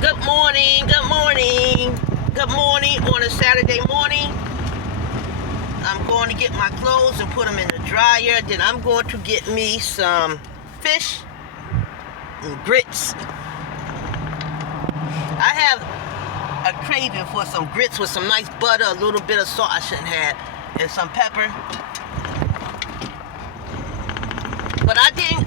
Good morning, good morning, good morning on a Saturday morning. I'm going to get my clothes and put them in the dryer. Then I'm going to get me some fish and grits. I have a craving for some grits with some nice butter, a little bit of salt I shouldn't have, and some pepper. But I didn't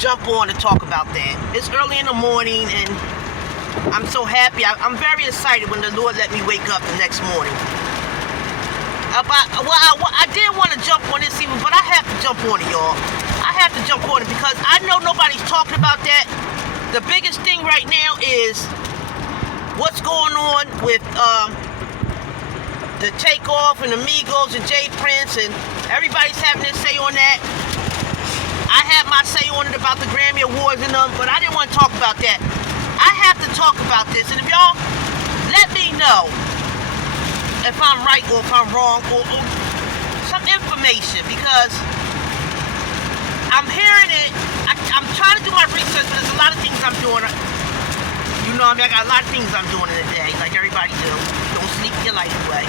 jump on to talk about that. It's early in the morning and I'm so happy. I'm very excited when the Lord let me wake up the next morning. I didn't want to jump on this even, but I have to jump on it, y'all. I have to jump on it because I know nobody's talking about that. The biggest thing right now is what's going on with the Takeoff and the Migos and Jay Prince, and everybody's having their say on that. I had my say on it about the Grammy Awards and them, but I didn't want to talk about that. I have to talk about this, and if y'all let me know if I'm right or if I'm wrong, or some information, because I'm hearing it. I'm trying to do my research, but there's a lot of things I'm doing. You know, I got a lot of things I'm doing in a day, like everybody do. Don't sleep your life away.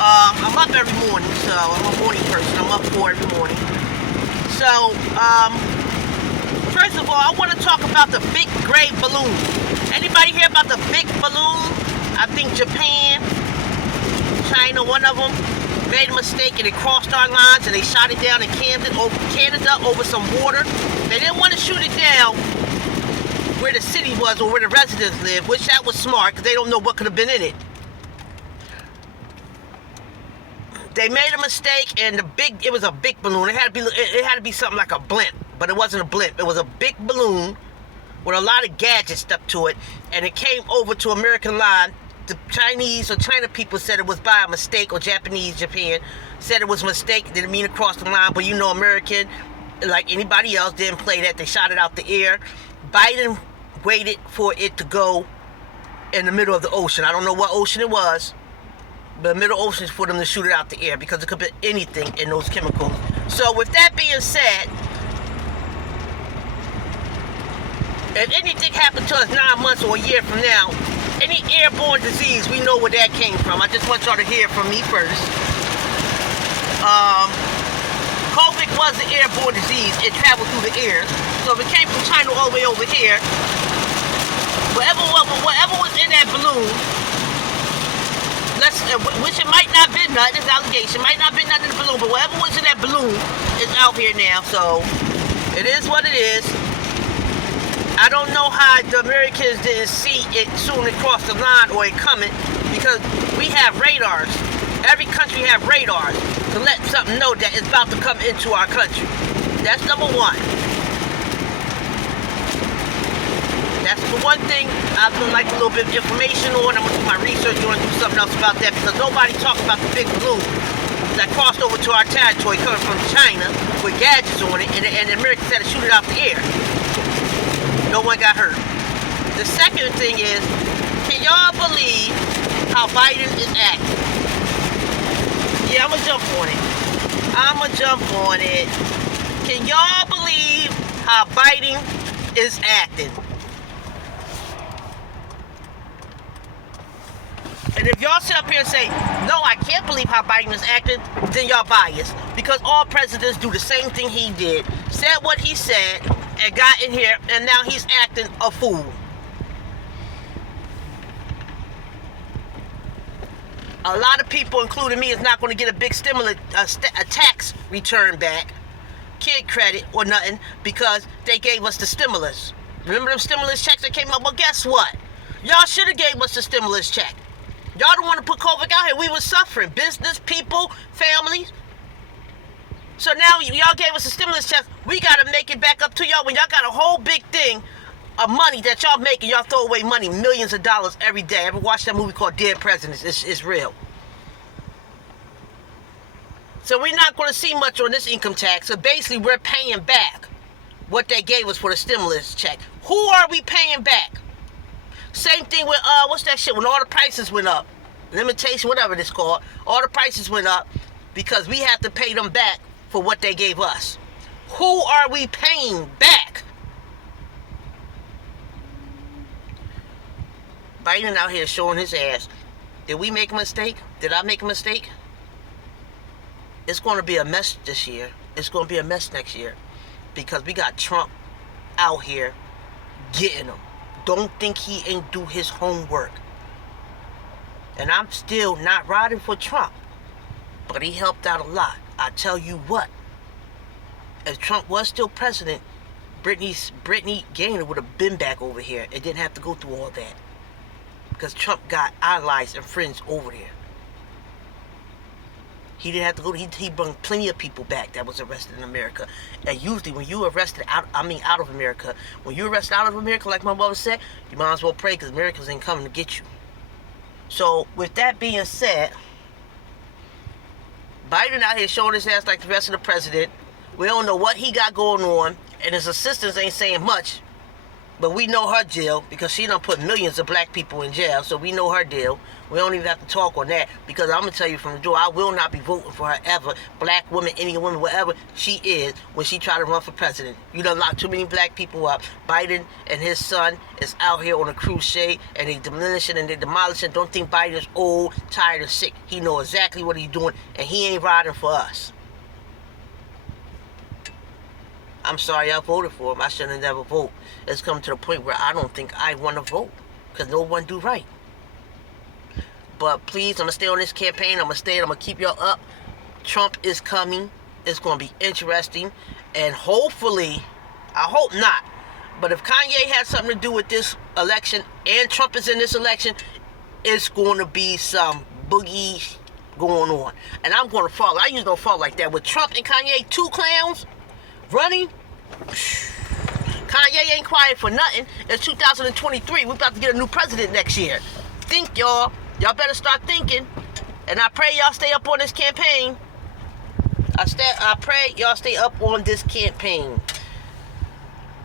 I'm up every morning, so I'm a morning person. I'm up for every morning. So, first of all, I want to talk about the big gray balloon. Anybody hear about the big balloon? I think Japan, China, one of them, made a mistake and it crossed our lines and they shot it down in Canada over some water. They didn't want to shoot it down where the city was or where the residents live, which that was smart because they don't know what could have been in it. They made a mistake, and it was a big balloon. It had to be something like a blimp, but it wasn't a blimp. It was a big balloon with a lot of gadgets stuck to it, and it came over to American line. The Chinese or China people said it was by a mistake, or Japan said it was a mistake. Didn't mean to cross the line, but you know, American, like anybody else, didn't play that. They shot it out the air. Biden waited for it to go in the middle of the ocean. I don't know what ocean it was. The middle ocean for them to shoot it out the air because it could be anything in those chemicals. So with that being said, if anything happened to us 9 months or a year from now, any airborne disease, we know where that came from. I just want y'all to hear from me first. COVID was an airborne disease. It traveled through the air. So if it came from China all the way over here, whatever was in that balloon, which it might not be nothing, this allegation might not be nothing in the balloon, but whatever was in that balloon is out here now, so it is what it is. I don't know how the Americans didn't see it soon across the line or it coming, because we have radars. Every country have radars to let something know that it's about to come into our country. That's number one. That's the one thing I would like a little bit of information on. I'm going to do my research. I'm going to do something else about that because nobody talks about the big balloon that crossed over to our territory coming from China with gadgets on it, and the Americans had to shoot it out the air. No one got hurt. The second thing is, can y'all believe how Biden is acting? Yeah, I'm going to jump on it. Can y'all believe how Biden is acting? And if y'all sit up here and say, no, I can't believe how Biden is acting, then y'all biased. Because all presidents do the same thing he did, said what he said, and got in here, and now he's acting a fool. A lot of people, including me, is not going to get a big stimulus, a tax return back, kid credit, or nothing, because they gave us the stimulus. Remember them stimulus checks that came up? Well, guess what? Y'all should have gave us the stimulus check. Y'all don't want to put COVID out here. We were suffering. Business, people, families. So now y'all gave us a stimulus check. We got to make it back up to y'all when y'all got a whole big thing of money that y'all making. Y'all throw away money, millions of dollars every day. Ever watched that movie called Dead Presidents? It's real. So we're not going to see much on this income tax. So basically we're paying back what they gave us for the stimulus check. Who are we paying back? Same thing with, what's that shit? When all the prices went up, limitation, whatever it's called, all the prices went up because we have to pay them back for what they gave us. Who are we paying back? Biden out here showing his ass. Did we make a mistake? Did I make a mistake? It's going to be a mess this year. It's going to be a mess next year. Because we got Trump out here getting them. Don't think he ain't do his homework. And I'm still not riding for Trump. But he helped out a lot. I tell you what. If Trump was still president, Brittany Gaynor would have been back over here. It didn't have to go through all that. Because Trump got allies and friends over there. He didn't have to go. He brought plenty of people back that was arrested in America. And usually when you arrested out of America, when you arrested out of America, like my mother said, you might as well pray because Americans ain't coming to get you. So with that being said, Biden out here showing his ass like the rest of the president. We don't know what he got going on, and his assistants ain't saying much. But we know her deal because she done put millions of black people in jail, so we know her deal. We don't even have to talk on that because I'm going to tell you from the door, I will not be voting for her ever. Black woman, any woman, whatever she is, when she try to run for president. You done locked too many black people up. Biden and his son is out here on a crusade, and they diminishing and they demolishing. Don't think Biden is old, tired, and sick. He know exactly what he's doing, and he ain't riding for us. I'm sorry I voted for him. I should have never voted. It's come to the point where I don't think I want to vote because no one do right. But please, I'm going to stay on this campaign. I'm going to keep y'all up. Trump is coming. It's going to be interesting. And hopefully, I hope not. But if Kanye has something to do with this election and Trump is in this election, it's going to be some boogie going on. And I'm going to fall. I usually don't fall like that. With Trump and Kanye, two clowns running, Kanye ain't quiet for nothing. It's 2023. We're about to get a new president next year. Think, y'all. Y'all better start thinking. And I pray y'all stay up on this campaign. I pray y'all stay up on this campaign.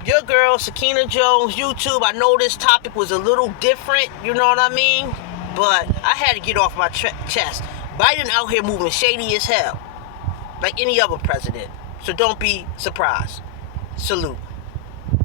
Your girl, Sakina Jones, YouTube. I know this topic was a little different. You know what I mean? But I had to get off my chest. Biden out here moving shady as hell. Like any other president. So don't be surprised. Salute.